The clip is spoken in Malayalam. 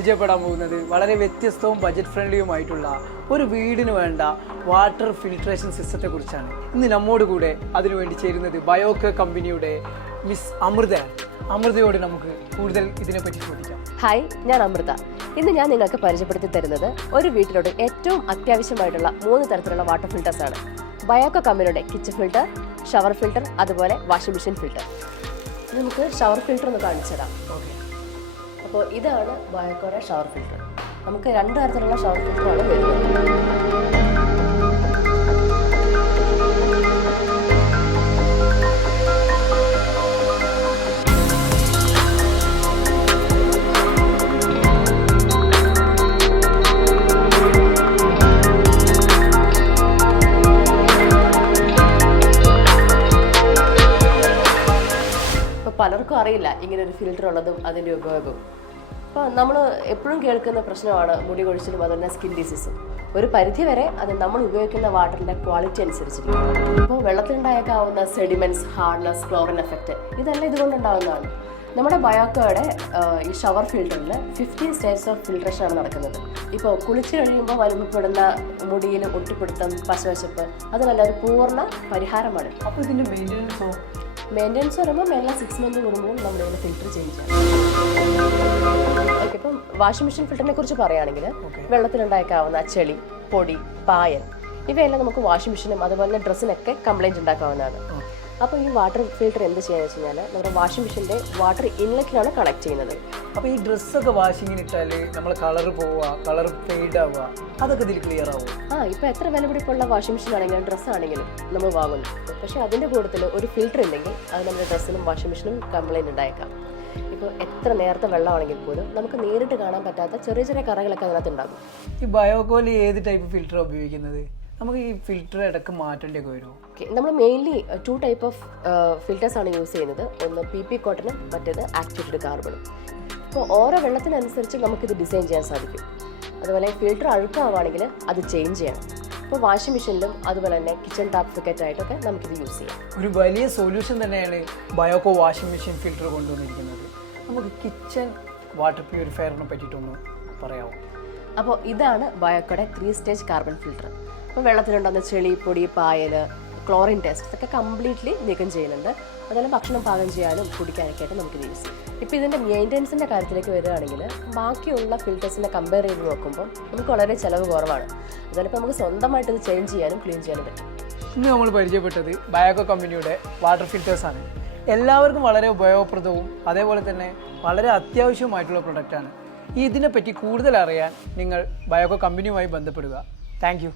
പരിചയപ്പെടാൻ പോകുന്നത് വളരെ വ്യത്യസ്തവും ബജറ്റ് ഫ്രണ്ട്ലിയുമായിട്ടുള്ള ഒരു വീടിന് വേണ്ട വാട്ടർ ഫിൽട്രേഷൻ സിസ്റ്റത്തെ കുറിച്ചാണ്. ഇന്ന് നമ്മോട് കൂടെ അതിനുവേണ്ടി ചേരുന്നത് ബയോകോ കമ്പനിയുടെ മിസ് അമൃതയാണ്. അമൃതയോട് നമുക്ക് കൂടുതൽ ഇതിനെപ്പറ്റി ചോദിക്കാം. ഹായ്, ഞാൻ അമൃത. ഇന്ന് ഞാൻ നിങ്ങൾക്ക് പരിചയപ്പെടുത്തി തരുന്നത് ഒരു വീട്ടിലോട്ട് ഏറ്റവും അത്യാവശ്യമായിട്ടുള്ള 3 തരത്തിലുള്ള വാട്ടർ ഫിൽറ്റേഴ്സ് ആണ്. ബയോകോ കമ്പനിയുടെ കിച്ചൺ ഫിൽറ്റർ, ഷവർ ഫിൽറ്റർ, അതുപോലെ വാഷിംഗ് മെഷീൻ ഫിൽറ്റർ. നമുക്ക് ഷവർ ഫിൽറ്റർ ഒന്ന് കാണിച്ചു തരാം. ഓക്കെ, അപ്പോൾ ഇതാണ് ബയോകോയുടെ ഷവർ ഫിൽറ്റർ. നമുക്ക് 2 തരത്തിലുള്ള ഷവർ ഫിൽറ്ററാണ് വരുന്നത്. പലർക്കും അറിയില്ല ഇങ്ങനെ ഒരു ഫിൽറ്റർ ഉള്ളതും അതിൻ്റെ ഉപയോഗവും. അപ്പോൾ നമ്മൾ എപ്പോഴും കേൾക്കുന്ന പ്രശ്നമാണ് മുടി കൊഴിച്ചിലും അതുപോലെ സ്കിൻ ഡിസീസും. ഒരു പരിധി വരെ അത് നമ്മൾ ഉപയോഗിക്കുന്ന വാട്ടറിൻ്റെ ക്വാളിറ്റി അനുസരിച്ചിരിക്കും. അപ്പോൾ വെള്ളത്തിലുണ്ടായേക്കാവുന്ന സെഡിമെൻറ്റ്സ്, ഹാർഡ്നെസ്, ക്ലോറിൻ എഫക്റ്റ് ഇതെല്ലാം ഇതുകൊണ്ടുണ്ടാകുന്നതാണ്. നമ്മുടെ ബയോകോയുടെ ഈ ഷവർ ഫിൽറ്ററിൽ 15 സ്റ്റേജസ് ഓഫ് ഫിൽട്രേഷനാണ് നടക്കുന്നത്. ഇപ്പോൾ കുളിച്ച് കഴിയുമ്പോൾ അനുഭവപ്പെടുന്ന മുടിയിൽ ഒട്ടിപ്പിടുത്തം, പശവശപ്പ് അതിനെല്ലാം ഒരു പൂർണ്ണ പരിഹാരമാണ്. അപ്പോൾ ഇതിൻ്റെ മെയിൻ്റെനൻസ് വരുമ്പോൾ എല്ലാ 6 മന്ത് കൂടുമ്പോഴും നമ്മൾ ഇതിനെ ഫിൽറ്റർ ചേഞ്ച് ചെയ്യണം. ഓക്കെ, ഇപ്പം വാഷിംഗ് മെഷീൻ ഫിൽറ്ററിനെ കുറിച്ച് പറയുകയാണെങ്കിൽ വെള്ളത്തിലുണ്ടാക്കാവുന്ന ചെളി, പൊടി, പായൽ ഇവയെല്ലാം നമുക്ക് വാഷിംഗ് മെഷീനും അതുപോലെ ഡ്രസ്സിനൊക്കെ കംപ്ലൈൻറ്റ് ഉണ്ടാക്കാവുന്നതാണ്. അപ്പോൾ ഈ വാട്ടർ ഫിൽറ്റർ എന്ത് ചെയ്യുക വെച്ച് കഴിഞ്ഞാൽ നമ്മുടെ വാഷിംഗ് മെഷീൻ്റെ വാട്ടർ ഇൻലെറ്റിലാണ് കണക്ട് ചെയ്യുന്നത്. അപ്പോൾ ഈ ഡ്രസ്സൊക്കെ വാഷിങ്ങിന് ഇട്ടാൽ നമ്മൾ കളർ പോവുക, കളർ ഫെയ്ഡ് ആവുക, അതൊക്കെ ഇതിൽ ക്ലിയർ ആവും. ഇപ്പോൾ എത്ര വിലപിടിപ്പുള്ള വാഷിംഗ് മെഷീൻ ആണെങ്കിലും ഡ്രസ്സാണെങ്കിലും നമ്മൾ വാങ്ങുന്നു. പക്ഷേ അതിൻ്റെ കൂട്ടത്തിൽ ഒരു ഫിൽറ്റർ ഉണ്ടെങ്കിൽ അത് നമ്മുടെ ഡ്രസ്സിനും വാഷിംഗ് മെഷീനും കംപ്ലൈൻറ്റ് ഉണ്ടായേക്കാം. ഇപ്പോൾ എത്ര നേരത്തെ വെള്ളമാണെങ്കിൽ പോലും നമുക്ക് നേരിട്ട് കാണാൻ പറ്റാത്ത ചെറിയ ചെറിയ കറകളൊക്കെ അതിനകത്ത് ഉണ്ടാകും. ഈ ബയോകോയിൽ ഏത് ടൈപ്പ് ഫിൽറ്ററാണ് ഉപയോഗിക്കുന്നത്? നമുക്ക് ഈ ഫിൽറ്റർ ഇടയ്ക്ക് മാറ്റേണ്ടിയൊക്കെ വരുമോ? ഓക്കെ, നമ്മൾ മെയിൻലി 2 ടൈപ്പ് ഓഫ് ഫിൽറ്റേഴ്സ് ആണ് യൂസ് ചെയ്യുന്നത്. ഒന്ന് PP കോട്ടനും മറ്റേത് ആക്ടിവേറ്റഡ് കാർബണും. അപ്പോൾ ഓരോ വെള്ളത്തിനനുസരിച്ച് നമുക്കിത് ഡിസൈൻ ചെയ്യാൻ സാധിക്കും. അതുപോലെ ഫിൽറ്റർ അഴുക്കാവുകയാണെങ്കിൽ അത് ചേഞ്ച് ചെയ്യണം. ഇപ്പോൾ വാഷിംഗ് മെഷീനിലും അതുപോലെ തന്നെ കിച്ചൺ ടാപ്പ് ഫിക്കറ്റ് ആയിട്ടൊക്കെ നമുക്കിത് യൂസ് ചെയ്യാം. ഒരു വലിയ സൊല്യൂഷൻ തന്നെയാണ് ബയോകോ വാഷിംഗ് മെഷീൻ ഫിൽറ്റർ കൊണ്ടുവന്നിരിക്കുന്നത്. നമുക്ക് കിച്ചൺ വാട്ടർ പ്യൂരിഫയറിനെ പറ്റിയിട്ടൊന്ന് പറയാമോ? അപ്പോൾ ഇതാണ് ബയോകോയുടെ 3 സ്റ്റേജ് കാർബൺ ഫിൽറ്റർ. അപ്പോൾ വെള്ളത്തിലുണ്ടാകുന്ന ചെളി, പൊടി, പായൽ, ക്ലോറിൻ ടെസ്റ്റ് ഇതൊക്കെ കംപ്ലീറ്റ്ലി നീക്കം ചെയ്യുന്നുണ്ട്. അതുപോലെ ഭക്ഷണം പാകം ചെയ്യാനും കുടിക്കാനൊക്കെ ആയിട്ട് നമുക്ക് യൂസ് ചെയ്യാം. ഇപ്പോൾ ഇതിൻ്റെ മെയിൻ്റെനൻസിൻ്റെ കാര്യത്തിലേക്ക് വരികയാണെങ്കിൽ ബാക്കിയുള്ള ഫിൽറ്റേഴ്സിനെ കമ്പയർ ചെയ്ത് നോക്കുമ്പോൾ നമുക്ക് വളരെ ചിലവ് കുറവാണ്. അതുപോലെ ഇപ്പോൾ നമുക്ക് സ്വന്തമായിട്ട് ഇത് ചേഞ്ച് ചെയ്യാനും ക്ലീൻ ചെയ്യാനും പറ്റും. ഇന്ന് നമ്മൾ പരിചയപ്പെട്ടത് ബയോകോ കമ്പനിയുടെ വാട്ടർ ഫിൽറ്റേഴ്സാണ്. എല്ലാവർക്കും വളരെ ഉപയോഗപ്രദവും അതേപോലെ തന്നെ വളരെ അത്യാവശ്യവുമായിട്ടുള്ള പ്രൊഡക്റ്റാണ്. ഇതിനെപ്പറ്റി കൂടുതൽ അറിയാൻ നിങ്ങൾ ബയോകോ കമ്പനിയുമായി ബന്ധപ്പെടുക. Thank you.